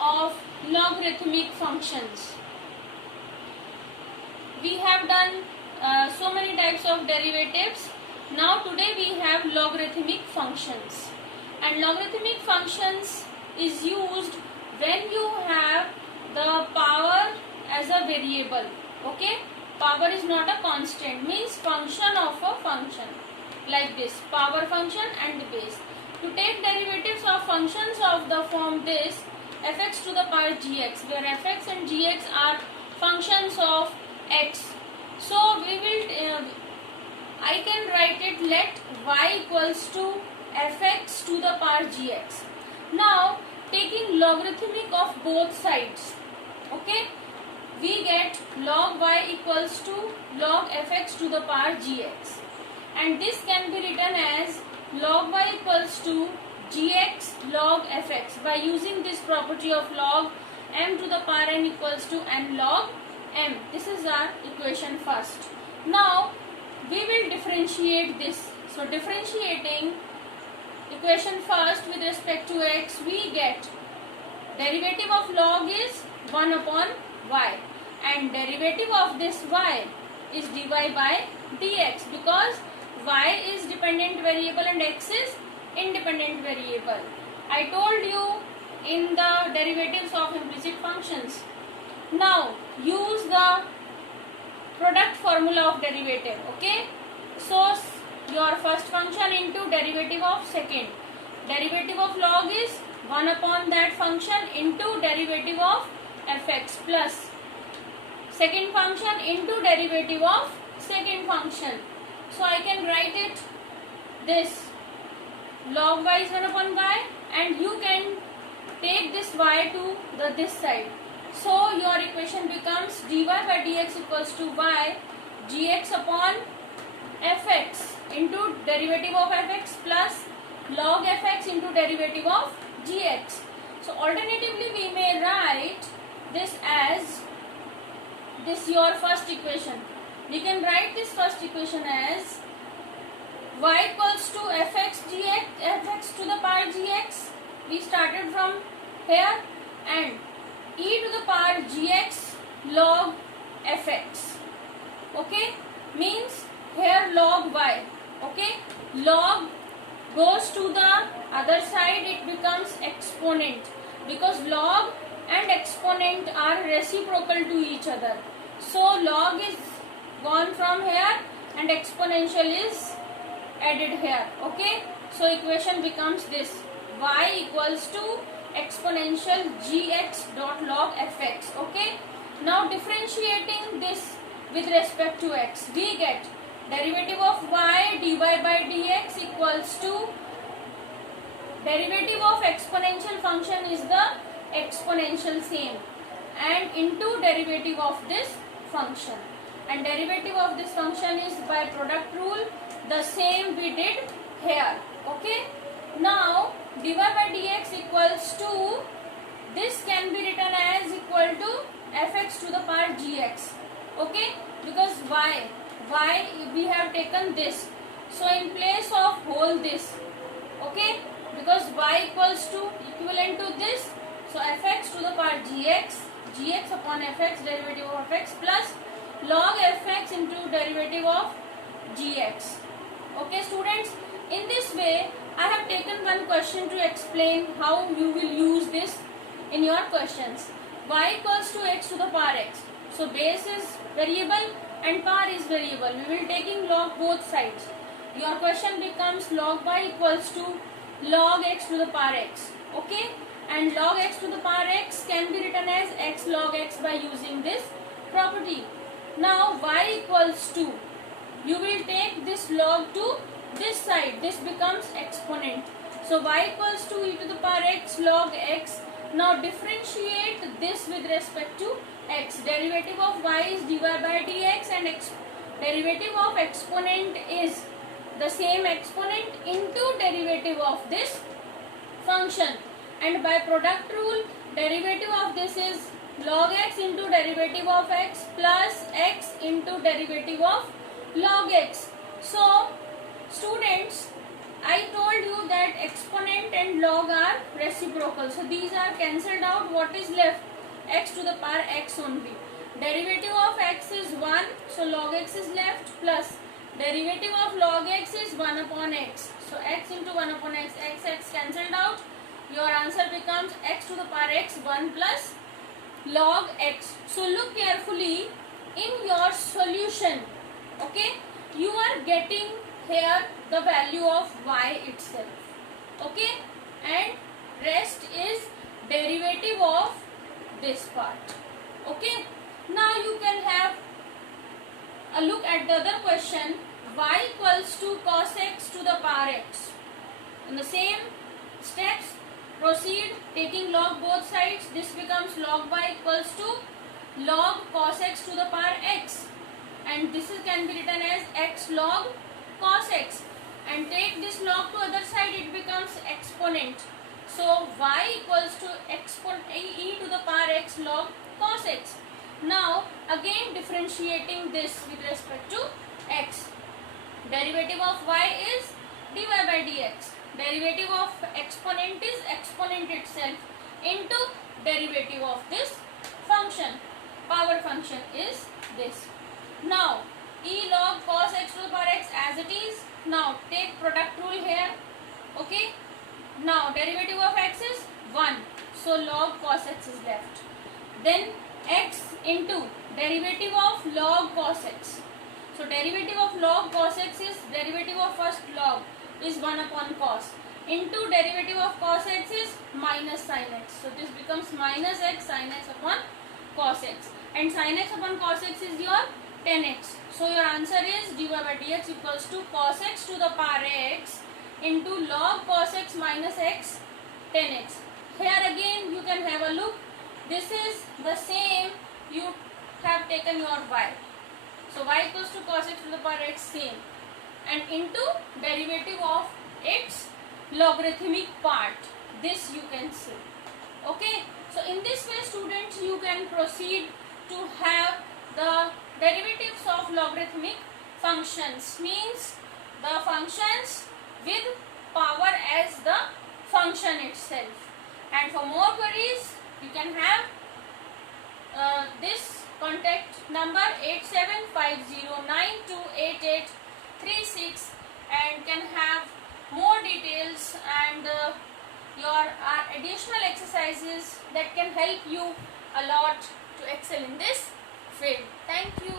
of logarithmic functions. We have done so many types of derivatives. Now today we have logarithmic functions, and logarithmic functions is used when you have the power as a variable. Okay, power is not a constant, means function of a function, like this, power function and the base. To take derivatives of functions of the form this, fx to the power gx, where fx and gx are functions of x. So we will I can write it, let y equals to fx to the power gx. Now taking logarithmic of both sides, okay, we get log y equals to log fx to the power gx, and this can be written as log y equals to gx log fx by using this property of log m to the power n equals to n log m. This is our equation first. Now we will differentiate this. So differentiating equation first with respect to x, we get derivative of log is 1 upon y, and derivative of this y is dy by dx, because y is dependent variable and x is independent variable. I told you in the derivatives of implicit functions. Now use the product formula of derivative. Okay, so your first function into derivative of second, derivative of log is 1 upon that function into derivative of fx, plus second function into derivative of second function. So I can write it this, log y is 1 upon y, and you can take this y to this side. So your equation becomes dy by dx equals to y gx upon fx into derivative of fx plus log fx into derivative of gx. So alternatively we may write this as this your first equation. We can write this first equation as y equals to fx gx, fx to the power gx. We started from here, and e to the power gx log fx. Okay, means here log y. Okay, log goes to the other side, it becomes exponent, because log and exponent are reciprocal to each other. So log is gone from here and exponential is added here. Okay, so equation becomes this, y equals to exponential gx dot log fx. Okay, now differentiating this with respect to x, we get derivative of y dy by dx equals to derivative of exponential function is the exponential same, and into derivative of this function, and derivative of this function is by product rule, the same we did here. Okay, now dy by dx equals to, this can be written as equal to fx to the power gx. Okay, because y we have taken this, so in place of whole this, okay, because y equals to equivalent to this, so fx to the power gx upon fx derivative of fx plus log fx into derivative of gx. Okay students, in this way I have taken one question to explain how you will use this in your questions. Y equals to x to the power x, so base is variable and power is variable. We will taking log both sides. Your question becomes log y equals to log x to the power x. Okay, and log x to the power x can be written as x log x by using this property. Now y equals to, you will take this log to this side, this becomes exponent. So y equals to e to the power x log x. Now differentiate this with respect to x. Derivative of y is dy by dx, and derivative of exponent is the same exponent into derivative of this function, and by product rule derivative of this is log x into derivative of x plus x into derivative of log x. So students, I told you that exponent and log are reciprocal. So these are cancelled out. What is left? X to the power x only. Derivative of x is 1. So log x is left, plus derivative of log x is 1 upon x. So x into 1 upon x, x cancelled out. Your answer becomes x to the power x 1 plus log x. So look carefully in your solution. Okay, you are getting here the value of y itself. Okay, and rest is derivative of this part. Okay, now you can have a look at the other question. Y equals to cos x to the power x. In the same steps, proceed taking log both sides. This becomes log y equals to log cos x to the power x, and this can be written as x log cos x, and take this log to other side, it becomes exponent. So y equals to e to the power x log cos x. Now again differentiating this with respect to x. Derivative of y is dy by dx. Derivative of exponent is exponent itself into derivative of this function. Power function is this. Now e log cos x to the power x as it is. Now take product rule here. Okay. Now derivative of x is 1. So log cos x is left. Then x into derivative of log cos x. So derivative of log cos x is derivative of first log is 1 upon cos, into derivative of cos x is minus sin x. So this becomes minus x sin x upon cos x, and sin x upon cos x is your 10x. So your answer is dy by dx equals to cos x to the power x into log cos x minus x 10x. Here again you can have a look. This is the same, you have taken your y. So y equals to cos x to the power x same, and into derivative of its logarithmic part. This you can see. Okay. So in this way students, you can proceed to have the derivatives of logarithmic functions, means the functions with power as the function itself. And for more queries you can have this contact number 8750928836 and can have more details and your additional exercises that can help you a lot to excel in this field. Thank you.